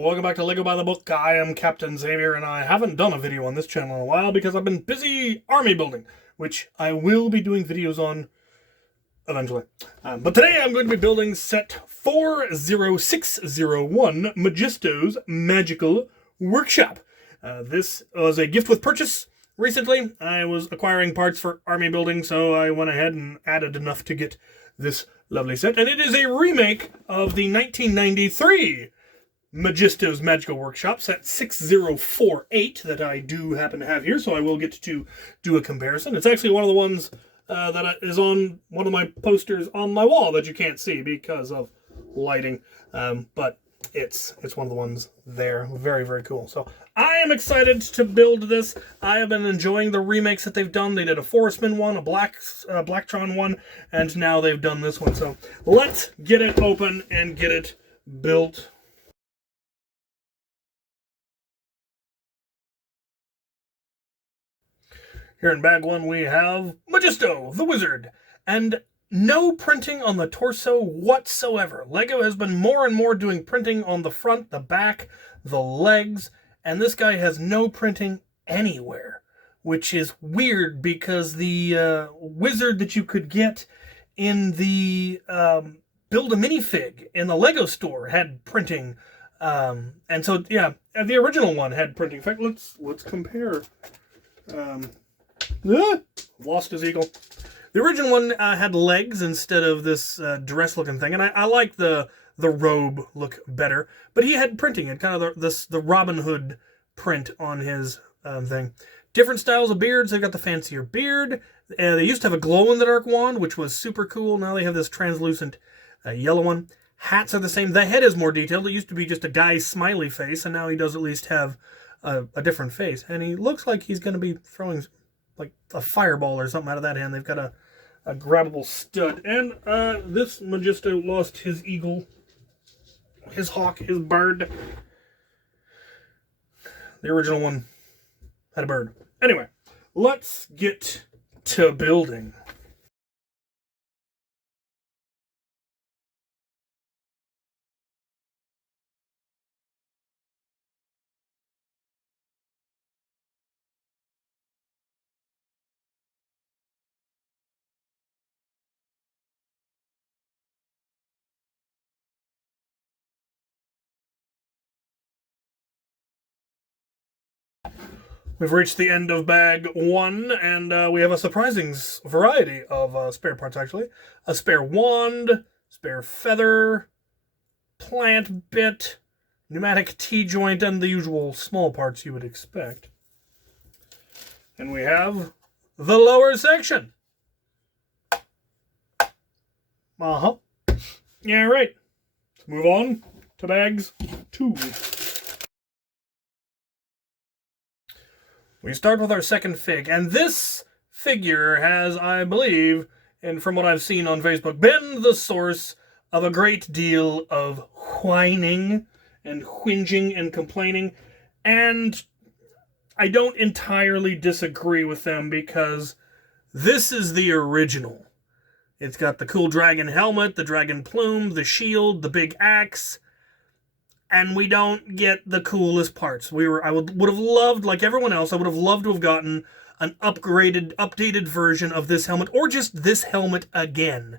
Welcome back to Lego by the Book. I am Captain Xavier, and I haven't done a video on this channel in a while because I've been busy army building, which I will be doing videos on eventually. But today I'm going to be building set 40601, Majisto's Magical Workshop. This was a gift with purchase recently. I was acquiring parts for army building, so I went ahead and added enough to get this lovely set. And it is a remake of the 1993 Majisto's Magical Workshop, set 6048, that I do happen to have here, so I will get to do a comparison. It's actually one of the ones that is on one of my posters on my wall that you can't see because of lighting, but it's one of the ones there. Very, very cool. So I am excited to build this. I have been enjoying the remakes that they've done. They did a Forestman one, a Blacktron one, and now they've done this one. So let's get it open and get it built. Here in bag one, we have Majisto, the Wizard, and no printing on the torso whatsoever. Lego has been more and more doing printing on the front, the back, the legs, and this guy has no printing anywhere, which is weird because the Wizard that you could get in the Build-A-Minifig in the Lego store had printing, and so, yeah, the original one had printing. In fact, let's compare. Lost his eagle. The original one had legs instead of this dress-looking thing, and I like the robe look better. But he had printing, and kind of the Robin Hood print on his thing. Different styles of beards. They've got the fancier beard. They used to have a glow-in-the-dark wand, which was super cool. Now they have this translucent yellow one. Hats are the same. The head is more detailed. It used to be just a guy's smiley face, and now he does at least have a different face. And he looks like he's going to be throwing like a fireball or something out of that hand. They've got a grabbable stud. And this Majisto lost his eagle, his hawk, his bird. The original one had a bird. Anyway, let's get to building. We've reached the end of bag one, and we have a surprising variety of spare parts, actually. A spare wand, spare feather, plant bit, pneumatic T-joint, and the usual small parts you would expect. And we have the lower section. Uh-huh. Yeah, right. Let's move on to bags two. We start with our second fig, and this figure has, I believe, and from what I've seen on Facebook, been the source of a great deal of whining and whinging and complaining, and I don't entirely disagree with them because this is the original. It's got the cool dragon helmet, the dragon plume, the shield, the big axe, and we don't get the coolest parts. I would have loved, like everyone else, I would have loved to have gotten an updated version of this helmet, or just this helmet again.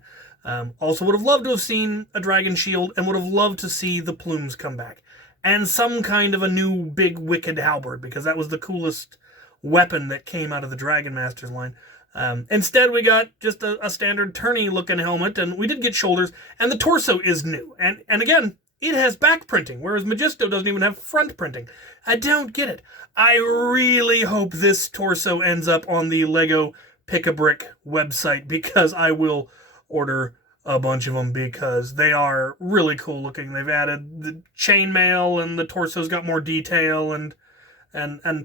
Also would have loved to have seen a dragon shield, and would have loved to see the plumes come back. And some kind of a new big wicked halberd, because that was the coolest weapon that came out of the Dragon Masters line. Instead, we got just a standard tourney-looking helmet, and we did get shoulders, and the torso is new. And again, it has back printing, whereas Majisto doesn't even have front printing. I don't get it. I really hope this torso ends up on the Lego Pick-A-Brick website, because I will order a bunch of them because they are really cool looking. They've added the chainmail, and the torso's got more detail and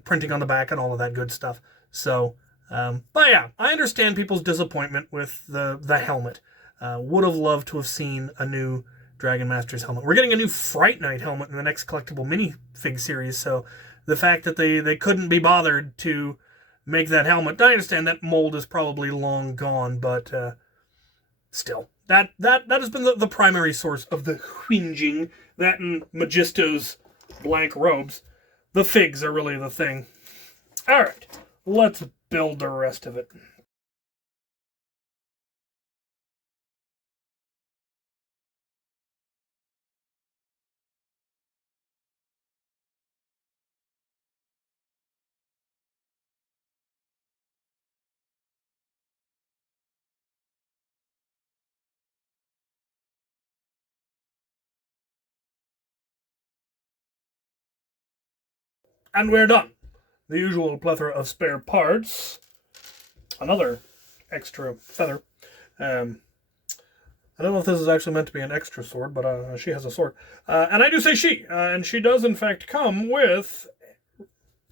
printing on the back and all of that good stuff. So, but yeah, I understand people's disappointment with the helmet. Would have loved to have seen a new Dragon Masters helmet. We're getting a new Fright Night helmet in the next collectible minifig series, so the fact that they couldn't be bothered to make that helmet, I understand that mold is probably long gone, but still, that has been the primary source of the whinging. That and Majisto's blank robes. The figs are really the thing. Alright, let's build the rest of it. And we're done. The usual plethora of spare parts. Another extra feather. I don't know if this is actually meant to be an extra sword, but she has a sword. And I do say she. And she does, in fact, come with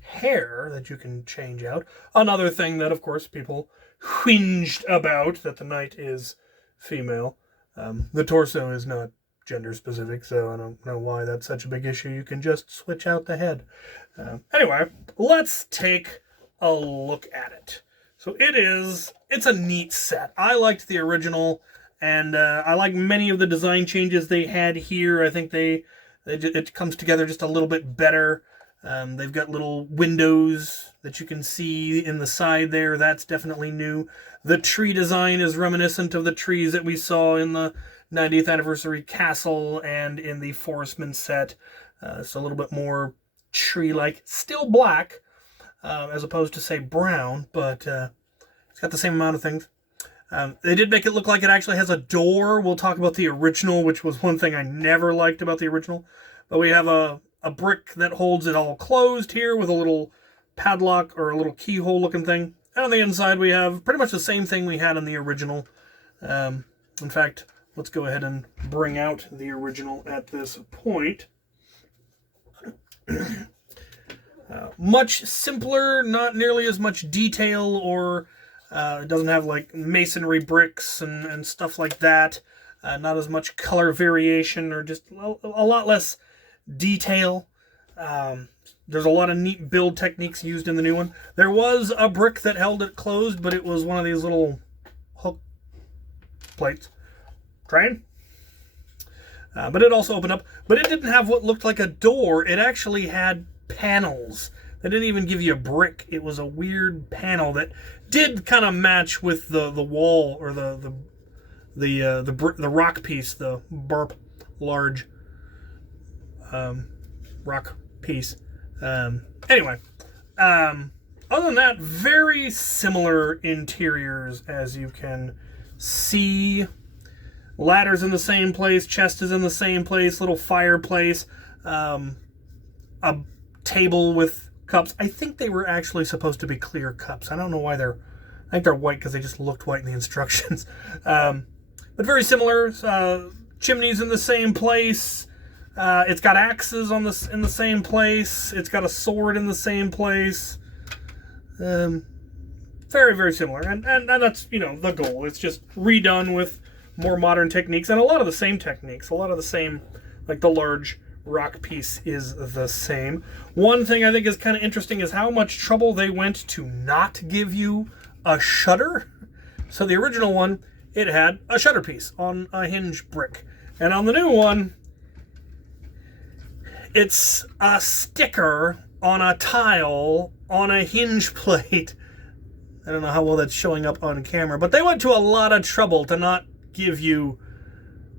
hair that you can change out. Another thing that, of course, people whinged about, that the knight is female. The torso is not gender specific, so I don't know why that's such a big issue. You can just switch out the head. Anyway, let's take a look at it. So it's a neat set. I liked the original, and I like many of the design changes they had here. I think it comes together just a little bit better. They've got little windows that you can see in the side there. That's definitely new. The tree design is reminiscent of the trees that we saw in the 90th anniversary castle and in the Forestman set. It's a little bit more tree-like. Still black, as opposed to, say, brown, but it's got the same amount of things. They did make it look like it actually has a door. We'll talk about the original, which was one thing I never liked about the original. But we have a brick that holds it all closed here with a little padlock or a little keyhole looking thing. And on the inside we have pretty much the same thing we had in the original. In fact, let's go ahead and bring out the original at this point. Much simpler, not nearly as much detail, or it doesn't have like masonry bricks and stuff like that. Not as much color variation, or just a lot less detail. There's a lot of neat build techniques used in the new one. There was a brick that held it closed, but it was one of these little hook plates. Trying? But it also opened up. But it didn't have what looked like a door. It actually had panels. They didn't even give you a brick. It was a weird panel that did kind of match with the wall, or the rock piece, the large rock piece. Anyway, other than that, very similar interiors, as you can see. Ladder's in the same place, chest is in the same place, little fireplace, a table with cups. I think they were actually supposed to be clear cups. I don't know why I think they're white because they just looked white in the instructions. But very similar. Chimneys in the same place. It's got axes in the same place. It's got a sword in the same place. Very, very similar. And that's, the goal. It's just redone with more modern techniques, and a lot of the same techniques. A lot of the same, like the large rock piece is the same. One thing I think is kind of interesting is how much trouble they went to not give you a shutter. So the original one, it had a shutter piece on a hinge brick. And on the new one, it's a sticker on a tile on a hinge plate. I don't know how well that's showing up on camera, but they went to a lot of trouble to not give you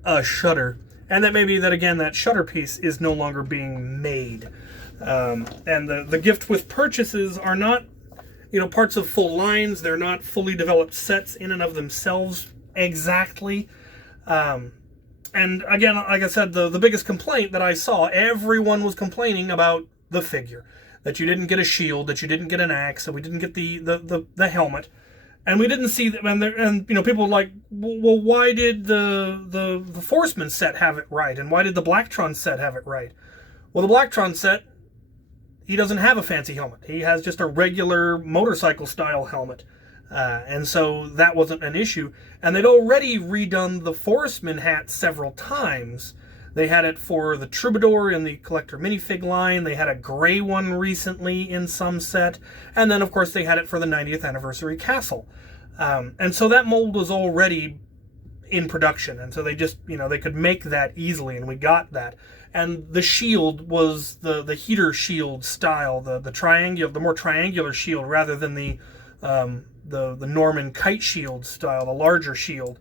a shutter. And that may be that, again, that shutter piece is no longer being made. And the gift with purchases are not, parts of full lines. They're not fully developed sets in and of themselves exactly. And again, like I said, the biggest complaint that I saw, everyone was complaining about the figure. That you didn't get a shield, that you didn't get an axe, that we didn't get the helmet. And we didn't see them, and people were like, well, why did the Forceman set have it right, and why did the Blacktron set have it right? Well, the Blacktron set, he doesn't have a fancy helmet. He has just a regular motorcycle style helmet, and so that wasn't an issue. And they'd already redone the Forceman hat several times. They had it for the Troubadour in the Collector Minifig line. They had a gray one recently in some set. And then, of course, they had it for the 90th Anniversary Castle. And so that mold was already in production, and so they just, they could make that easily, and we got that. And the shield was the heater shield style, the more triangular shield rather than the Norman kite shield style, the larger shield.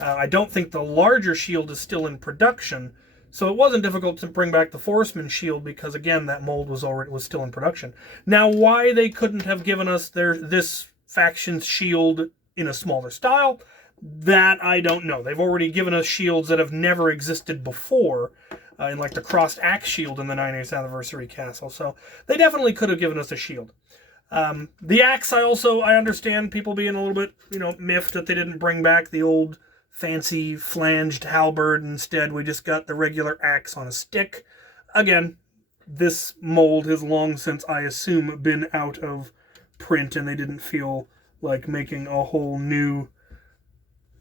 I don't think the larger shield is still in production, so it wasn't difficult to bring back the Forceman shield because, again, that mold was still in production. Now, why they couldn't have given us this faction's shield in a smaller style, that I don't know. They've already given us shields that have never existed before, in like the crossed axe shield in the 90th anniversary castle, so they definitely could have given us a shield. The axe, I understand people being a little bit, miffed that they didn't bring back the old fancy flanged halberd. Instead, we just got the regular axe on a stick. Again, this mold has long since, I assume, been out of print, and they didn't feel like making a whole new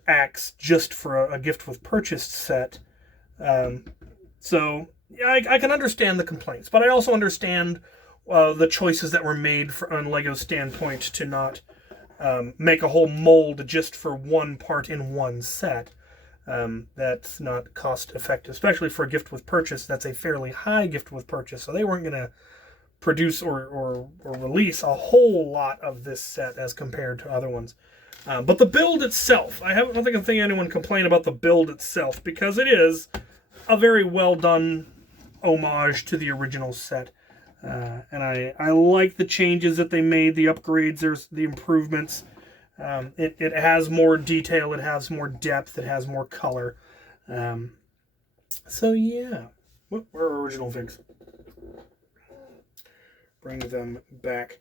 axe just for a gift with purchase set. So yeah, I can understand the complaints, but I also understand the choices that were made on Lego's standpoint to not make a whole mold just for one part in one set. That's not cost effective, especially for a gift with purchase. That's a fairly high gift with purchase, so they weren't going to produce or release a whole lot of this set as compared to other ones. But the build itself, I don't think I can see anyone complain about the build itself, because it is a very well done homage to the original set. And I like the changes that they made, the upgrades, there's the improvements. It has more detail, it has more depth, it has more color. So yeah, where are original figs? Bring them back.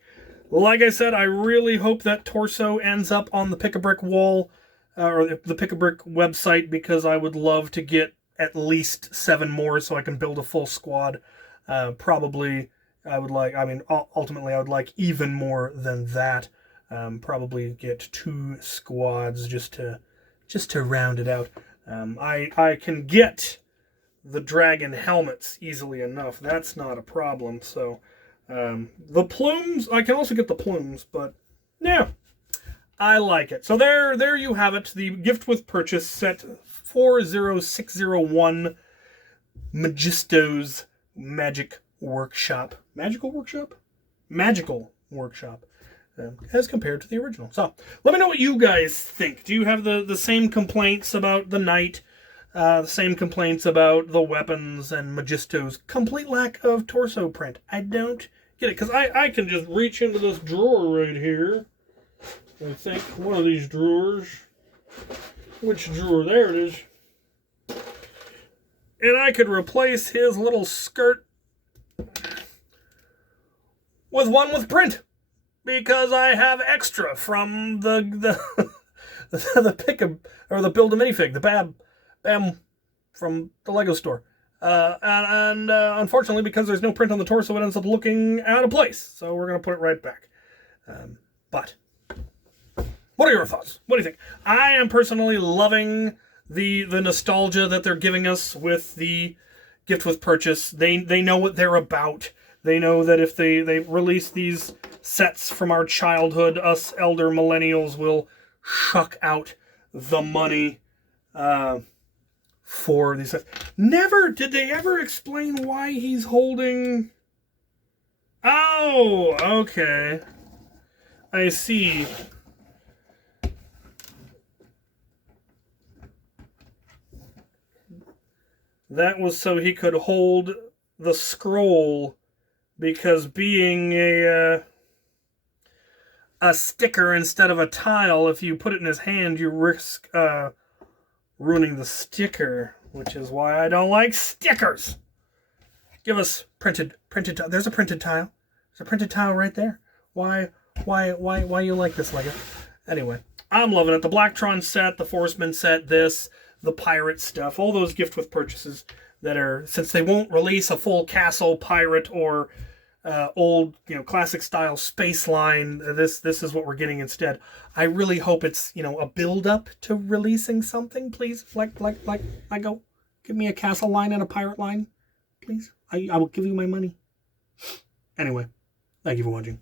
Like I said, I really hope that torso ends up on the Pick-a-Brick wall, or the Pick-a-Brick website, because I would love to get at least 7 more so I can build a full squad. Probably, ultimately I would like even more than that. Probably get 2 squads just to round it out. I can get the dragon helmets easily enough. That's not a problem. So the plumes, I can also get the plumes, but yeah, I like it. So there you have it. The gift with purchase set 40601 Majisto's Magic Workshop. Magical Workshop? Magical Workshop. As compared to the original. So, let me know what you guys think. Do you have the same complaints about the knight? The same complaints about the weapons and Majisto's complete lack of torso print? I don't get it, because I can just reach into this drawer right here. I think one of these drawers. Which drawer? There it is. And I could replace his little skirt with one with print, because I have extra from the the Build a Minifig, the Bam from the Lego store. And unfortunately, because there's no print on the torso, it ends up looking out of place. So we're going to put it right back. But what are your thoughts? What do you think? I am personally loving the nostalgia that they're giving us with the gift with purchase. They know what they're about. They know that if they release these sets from our childhood, us elder millennials will shuck out the money for these sets. Never did they ever explain why he's holding... Oh, okay. I see. That was so he could hold the scroll, because being a sticker instead of a tile, if you put it in his hand, you risk ruining the sticker, which is why I don't like stickers. Give us printed tile. There's a printed tile. There's a printed tile right there. Why you like this, Lego? Anyway, I'm loving it. The Blacktron set, the Forceman set, the pirate stuff, all those gift with purchases that are, since they won't release a full castle pirate or old, classic style space line, this is what we're getting instead. I really hope it's, a build up to releasing something, please. Like Lego, give me a castle line and a pirate line, please. I will give you my money. Anyway, thank you for watching.